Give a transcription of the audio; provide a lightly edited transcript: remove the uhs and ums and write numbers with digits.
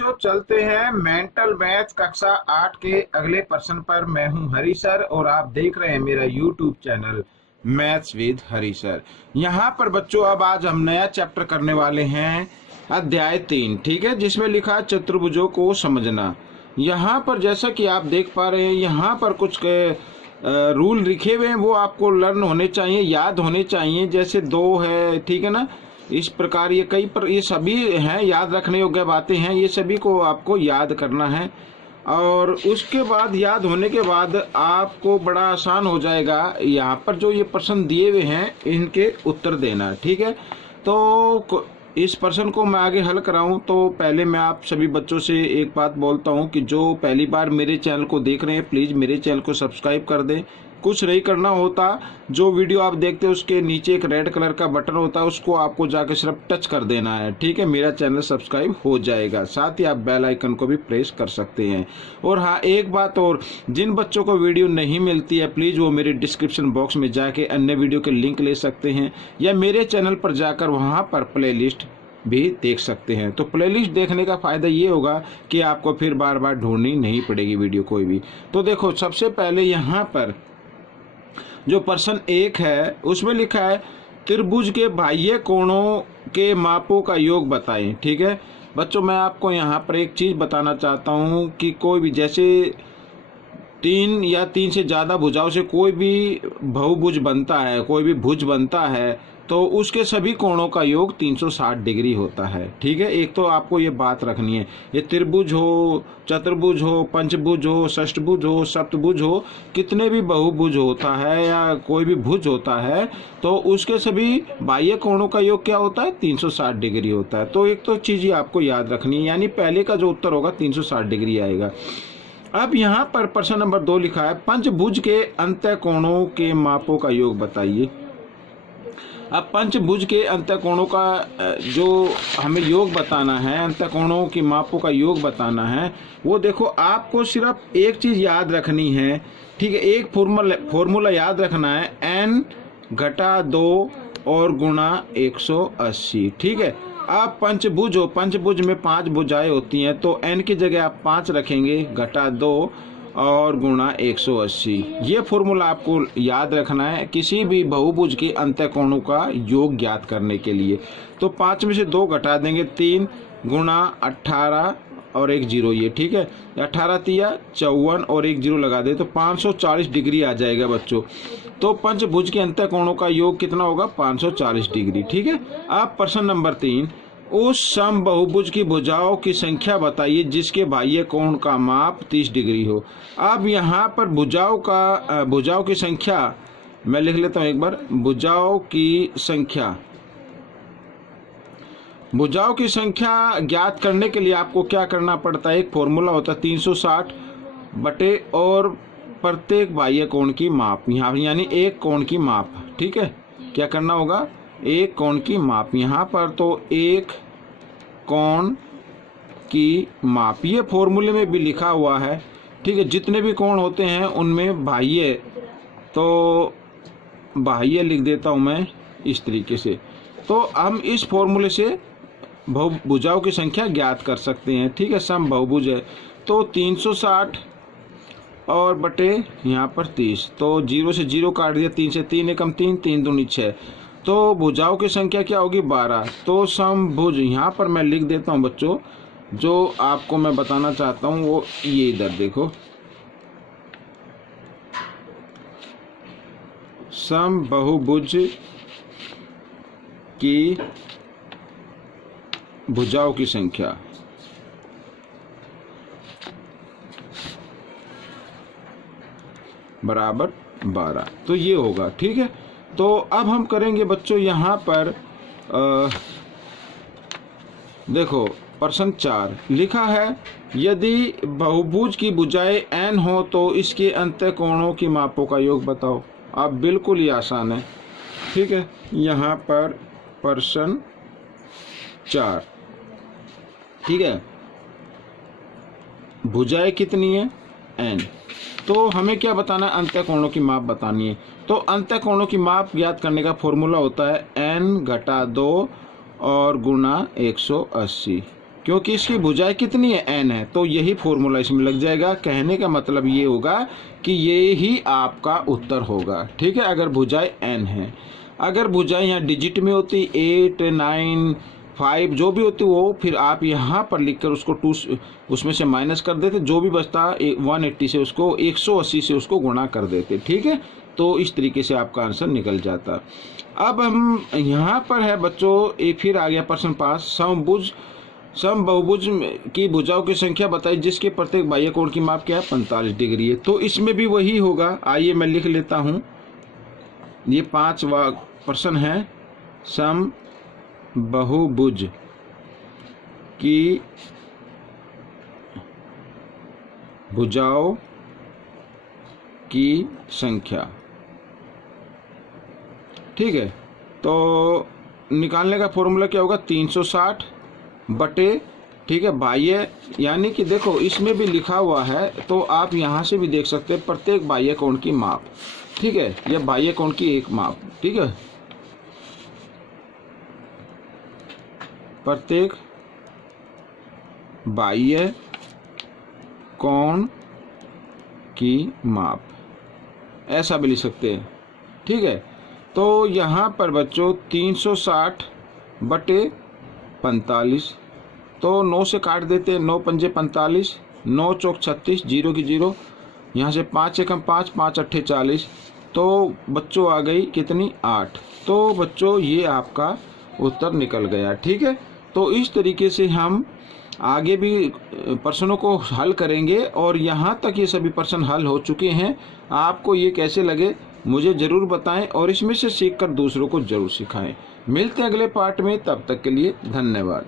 बच्चों चलते हैं मेंटल मैथ कक्षा 8 के अगले प्रश्न पर। मैं हूं हरी सर और आप देख रहे हैं मेरा YouTube channel maths with Hari sir. यहाँ पर बच्चों अब आज हम नया चैप्टर करने वाले हैं, अध्याय 3, ठीक है, जिसमें लिखा है चतुर्भुजों को समझना। यहाँ पर जैसा कि आप देख पा रहे हैं, यहाँ पर कुछ रूल लिखे हुए हैं, वो आपको लर्न होने चाहिए, याद होने चाहिए। जैसे 2 है, ठीक है ना, इस प्रकार ये ये सभी हैं, याद रखने योग्य बातें हैं, ये सभी को आपको याद करना है। और उसके बाद याद होने के बाद आपको बड़ा आसान हो जाएगा यहाँ पर जो ये प्रश्न दिए हुए हैं इनके उत्तर देना, ठीक है। तो इस प्रश्न को मैं आगे हल कराऊं तो पहले मैं आप सभी बच्चों से एक बात बोलता हूं कि जो पहली बार मेरे चैनल को देख रहे हैं, प्लीज़ मेरे चैनल को सब्सक्राइब कर दें। कुछ नहीं करना होता, जो वीडियो आप देखते हैं उसके नीचे एक रेड कलर का बटन होता है, उसको आपको जाकर सिर्फ टच कर देना है, ठीक है। मेरा चैनल सब्सक्राइब हो जाएगा। साथ ही आप बेल आइकन को भी प्रेस कर सकते हैं। और हाँ, एक बात और, जिन बच्चों को वीडियो नहीं मिलती है प्लीज़ वो मेरे डिस्क्रिप्शन बॉक्स में जाके अन्य वीडियो के लिंक ले सकते हैं, या मेरे चैनल पर जाकर वहाँ पर प्लेलिस्ट भी देख सकते हैं। तो प्लेलिस्ट देखने का फ़ायदा ये होगा कि आपको फिर बार बार ढूंढनी नहीं पड़ेगी वीडियो कोई भी। तो देखो, सबसे पहले यहाँ पर जो प्रश्न 1 है उसमें लिखा है त्रिभुज के बाह्य कोणों के मापों का योग बताएं, ठीक है। बच्चों मैं आपको यहाँ पर एक चीज़ बताना चाहता हूँ कि कोई भी जैसे 3 या 3 से ज़्यादा भुजाओं से कोई भी बहुभुज बनता है, कोई भी भुज बनता है, तो उसके सभी कोणों का योग 360 डिग्री होता है, ठीक है। एक तो आपको ये बात रखनी है, ये त्रिभुज हो, चतुर्भुज हो, पंचभुज हो, षष्ठभुज हो, सप्तभुज हो, कितने भी बहुभुज होता है या कोई भी भुज होता है, तो उसके सभी बाह्य कोणों का योग क्या होता है, 360 डिग्री होता है। तो एक तो चीज़ ये आपको याद रखनी है, यानी पहले का जो उत्तर होगा 360 डिग्री आएगा। अब यहाँ पर प्रश्न नंबर 2 लिखा है पंचभुज के अंतः कोणों के मापों का योग बताइए। अब पंचभुज के अंतःकोणों का जो हमें योग बताना है, अंतःकोणों की मापों का योग बताना है, वो देखो आपको सिर्फ एक चीज़ याद रखनी है, ठीक है। एक फॉर्मूला याद रखना है, n-2 और गुणा 180, ठीक है। आप पंचभुज हो, पंचभुज में 5 भुजाएं होती हैं, तो n की जगह आप 5 रखेंगे, -2 और गुणा 180। ये फॉर्मूला आपको याद रखना है किसी भी बहुभुज के अंतःकोणों का योग ज्ञात करने के लिए। तो 5 में से 2 घटा देंगे, 3 गुणा 18 और 1 0, ये ठीक है। 18 तिया 54 और 1 0 लगा दे तो 540 डिग्री आ जाएगा बच्चों। तो पंचभुज के अंतःकोणों का योग कितना होगा, 540 डिग्री, ठीक है। अब प्रश्न नंबर 3, उस सम बहुभुज की भुजाओं की संख्या बताइए जिसके बाह्य कोण का माप 30 डिग्री हो। अब यहाँ पर भुजाओं की संख्या मैं लिख लेता हूँ एक बार। भुजाओं की संख्या ज्ञात करने के लिए आपको क्या करना पड़ता है, एक फॉर्मूला होता है 360 बटे और प्रत्येक बाह्य कोण की माप, यहाँ यानी एक कोण की माप, ठीक है। क्या करना होगा, एक कोण की माप। यहाँ पर तो एक कोण की माप, ये फॉर्मूले में भी लिखा हुआ है, ठीक है। जितने भी कोण होते हैं उनमें बाह्य, तो बाह्य लिख देता हूँ मैं इस तरीके से। तो हम इस फॉर्मूले से भुजाओं की संख्या ज्ञात कर सकते हैं, ठीक है। सम बहुभुज है तो 360 और बटे यहाँ पर 30, तो 0 से 0 काट दिया, 3 से 3 एकम 3, 3 दूनी 6, तो भुजाओं की संख्या क्या होगी, 12। तो समभुज यहाँ पर मैं लिख देता हूँ बच्चों, जो आपको मैं बताना चाहता हूँ वो ये इधर देखो, समबहुभुज की भुजाओं की संख्या बराबर 12, तो ये होगा, ठीक है। तो अब हम करेंगे बच्चों यहाँ पर देखो प्रश्न 4 लिखा है यदि बहुभुज की भुजाएं n हो तो इसके अंतःकोणों की मापों का योग बताओ। अब बिल्कुल ही आसान है, ठीक है। यहाँ पर प्रश्न 4, ठीक है, भुजाएं कितनी है, n, तो हमें क्या बताना है, अंतःकोणों की माप बतानी है। तो अंतःकोणों की माप ज्ञात करने का फॉर्मूला होता है n-2 और गुणा 180, क्योंकि इसकी भुजाएं कितनी है, n है, तो यही फॉर्मूला इसमें लग जाएगा। कहने का मतलब ये होगा कि ये ही आपका उत्तर होगा। ठीक है, अगर भुजाएं n है। अगर भुजाएं यहाँ डिजिट में होती 8, 9, 5 जो भी होती वो फिर आप यहाँ पर लिखकर उसको 2 उसमें से माइनस कर देते, जो भी बचता 180 से उसको 180 से उसको गुणा कर देते। ठीक है, तो इस तरीके से आपका आंसर निकल जाता। अब हम यहाँ पर है बच्चों, एक फिर आ गया प्रश्न 5, समबहुभुज की भुजाओं की संख्या बताइए जिसके प्रत्येक बाह्य कोण की माप क्या है, 45 डिग्री है। तो इसमें भी वही होगा। आइए मैं लिख लेता हूँ, ये 5वां प्रश्न है। समबहुभुज की भुजाओं की संख्या। ठीक है, तो निकालने का फॉर्मूला क्या होगा, 360 बटे, ठीक है, बाह्य, यानी कि देखो इसमें भी लिखा हुआ है तो आप यहाँ से भी देख सकते हैं प्रत्येक बाह्य कोण की माप। ठीक है, यह बाह्य कोण की एक माप। ठीक है, प्रत्येक बाह्य कोण की माप, ऐसा भी लिख सकते हैं। ठीक है, तो यहाँ पर बच्चों 360 बटे 45, तो 9 से काट देते हैं, 9 पंजे 45, 9 चौक 36, 0 की 0, यहाँ से 5 एकम 5, 5 अट्ठे 40, तो बच्चों आ गई कितनी, 8। तो बच्चों ये आपका उत्तर निकल गया। ठीक है, तो इस तरीके से हम आगे भी प्रश्नों को हल करेंगे और यहाँ तक ये सभी प्रश्न हल हो चुके हैं। आपको ये कैसे लगे मुझे ज़रूर बताएं और इसमें से सीखकर दूसरों को ज़रूर सिखाएं। मिलते हैं अगले पार्ट में, तब तक के लिए धन्यवाद।